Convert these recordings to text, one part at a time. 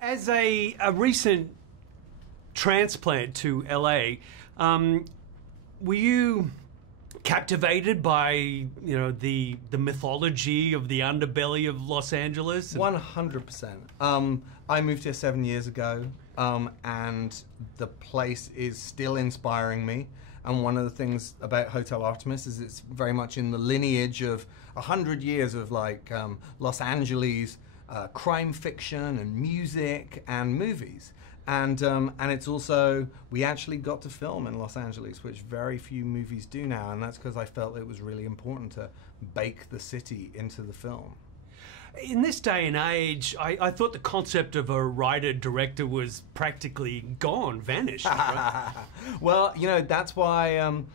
As a recent transplant to LA, were you captivated by the mythology of the underbelly of Los Angeles? 100%. I moved here 7 years ago, and the place is still inspiring me. And one of the things about Hotel Artemis is it's very much in the lineage of 100 years of like Los Angeles crime fiction and music and movies. And it's also, we actually got to film in Los Angeles, which very few movies do now, and that's because I felt it was really important to bake the city into the film. In this day and age, I thought the concept of a writer-director was practically gone, vanished. Right? Well, that's why, I'm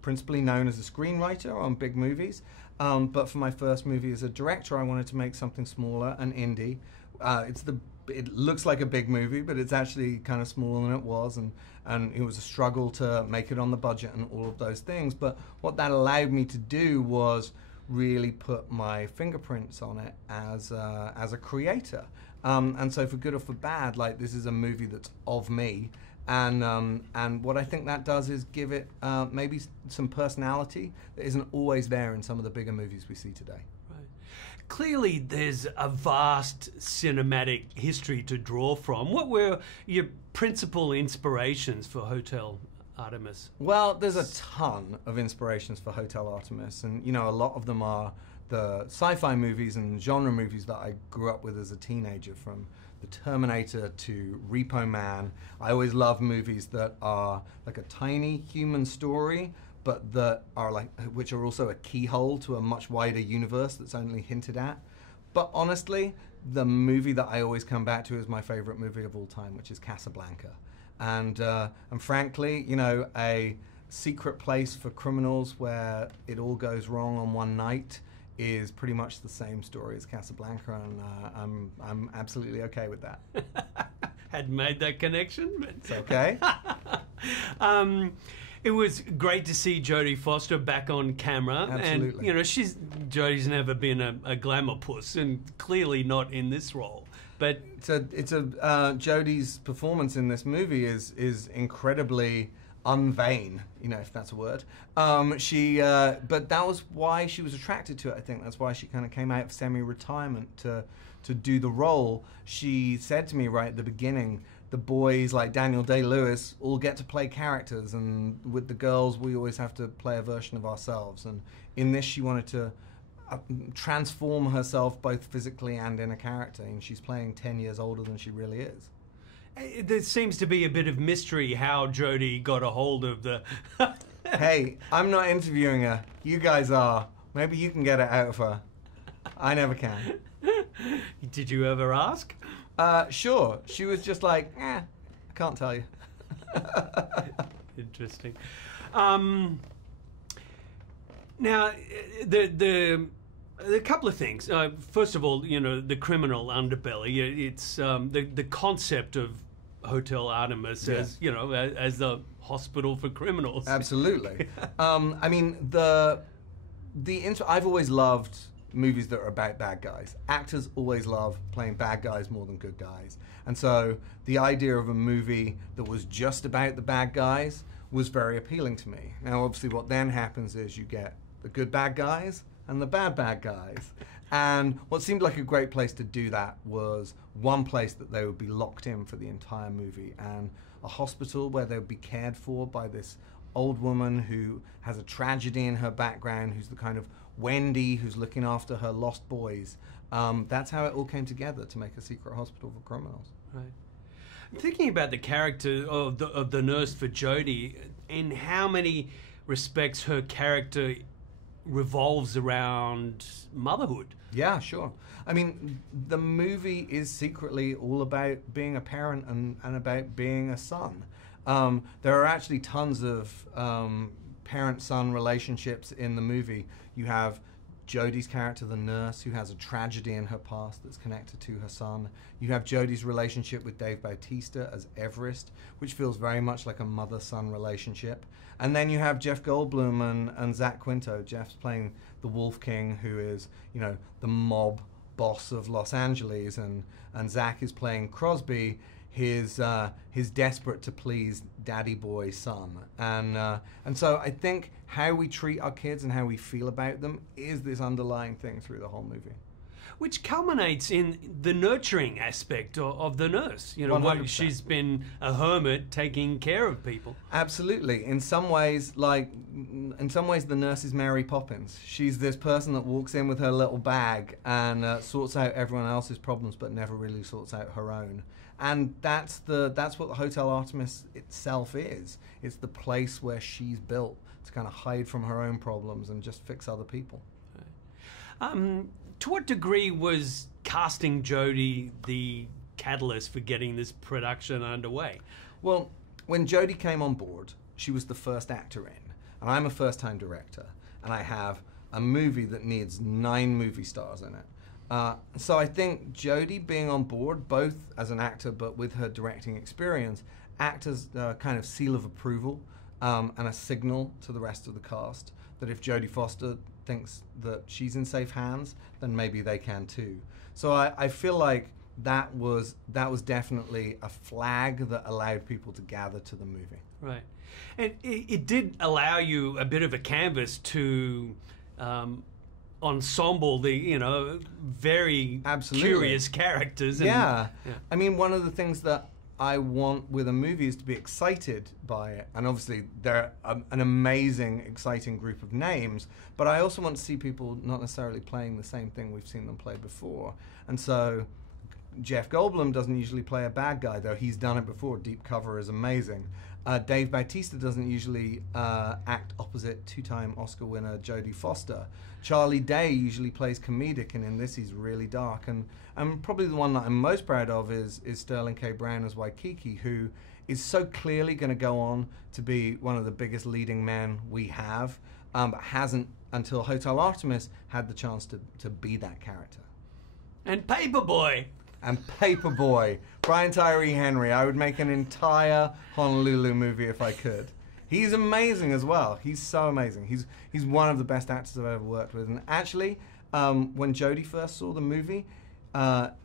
principally known as a screenwriter on big movies, but for my first movie as a director, I wanted to make something smaller and indie. It looks like a big movie, but it's actually kind of smaller than it was, and it was a struggle to make it on the budget and all of those things. But what that allowed me to do was really put my fingerprints on it as a creator. And so for good or for bad, like, this is a movie that's of me. And what I think that does is give it maybe some personality that isn't always there in some of the bigger movies we see today. Right. Clearly, there's a vast cinematic history to draw from. What were your principal inspirations for Hotel Artemis? Well, there's a ton of inspirations for Hotel Artemis, and a lot of them are the sci-fi movies and genre movies that I grew up with as a teenager, from The Terminator to Repo Man. I always love movies that are like a tiny human story, but that are which are also a keyhole to a much wider universe that's only hinted at. But honestly, the movie that I always come back to is my favorite movie of all time, which is Casablanca. And frankly, a secret place for criminals where it all goes wrong on one night is pretty much the same story as Casablanca, and I'm absolutely okay with that. Hadn't made that connection, but it's okay. It was great to see Jodie Foster back on camera. Absolutely. And Jodie's never been a glamour puss, and clearly not in this role. But Jodie's performance in this movie is incredibly unvain, if that's a word. But that was why she was attracted to it. I think that's why she kind of came out of semi-retirement to do the role. She said to me right at the beginning, the boys like Daniel Day-Lewis all get to play characters, and with the girls we always have to play a version of ourselves. And in this, she wanted to transform herself both physically and in a character, and she's playing 10 years older than she really is. There seems to be a bit of mystery how Jodie got a hold of the... Hey, I'm not interviewing her. You guys are. Maybe you can get it out of her. I never can. Did you ever ask? Sure. She was just like, I can't tell you. Interesting. Now, a couple of things. First of all, the criminal underbelly. It's the concept of Hotel Artemis as as the hospital for criminals. Absolutely. I mean, I've always loved movies that are about bad guys. Actors always love playing bad guys more than good guys, and so the idea of a movie that was just about the bad guys was very appealing to me. Now, obviously, what then happens is you get the good bad guys and the bad guys. And what seemed like a great place to do that was one place that they would be locked in for the entire movie, and a hospital where they would be cared for by this old woman who has a tragedy in her background, who's the kind of Wendy who's looking after her lost boys. That's how it all came together to make a secret hospital for criminals. Right. Thinking about the character of the nurse for Jodie, in how many respects her character revolves around motherhood. Yeah, sure. I mean, the movie is secretly all about being a parent and about being a son. There are actually tons of parent-son relationships in the movie. You have Jodie's character, the nurse, who has a tragedy in her past that's connected to her son. You have Jodie's relationship with Dave Bautista as Everest, which feels very much like a mother-son relationship. And then you have Jeff Goldblum and Zach Quinto. Jeff's playing the Wolf King, who is, the mob boss of Los Angeles, and Zach is playing Crosby, his desperate to please daddy boy son. And so I think how we treat our kids and how we feel about them is this underlying thing through the whole movie. Which culminates in the nurturing aspect of the nurse. You know, 100%. She's been a hermit taking care of people. Absolutely. In some ways, the nurse is Mary Poppins. She's this person that walks in with her little bag and sorts out everyone else's problems, but never really sorts out her own. And that's what the Hotel Artemis itself is. It's the place where she's built to kind of hide from her own problems and just fix other people. To what degree was casting Jodie the catalyst for getting this production underway? Well, when Jodie came on board, she was the first actor in, and I'm a first-time director, and I have a movie that needs 9 movie stars in it. So I think Jodie being on board, both as an actor but with her directing experience, act as a kind of seal of approval and a signal to the rest of the cast that if Jodie Foster thinks that she's in safe hands, then maybe they can too. So I feel like that was definitely a flag that allowed people to gather to the movie. Right. And it did allow you a bit of a canvas to ensemble the, very Absolutely. curious characters. And, yeah. I mean, one of the things that I want with a movie is to be excited by it. And obviously, they're an amazing, exciting group of names, but I also want to see people not necessarily playing the same thing we've seen them play before. And so Jeff Goldblum doesn't usually play a bad guy, though he's done it before. Deep Cover is amazing. Dave Bautista doesn't usually act opposite 2-time Oscar winner Jodie Foster. Charlie Day usually plays comedic, and in this he's really dark. And probably the one that I'm most proud of is Sterling K. Brown as Waikiki, who is so clearly going to go on to be one of the biggest leading men we have, but hasn't, until Hotel Artemis, had the chance to be that character. And Paperboy. And Paperboy, Brian Tyree Henry. I would make an entire Honolulu movie if I could. He's amazing as well. He's so amazing. He's one of the best actors I've ever worked with. And actually, when Jodie first saw the movie,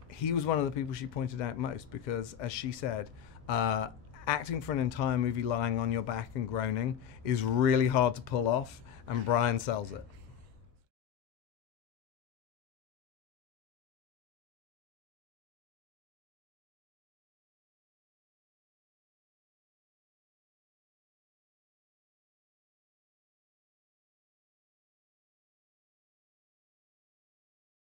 he was one of the people she pointed out most because, as she said, acting for an entire movie lying on your back and groaning is really hard to pull off, and Brian sells it.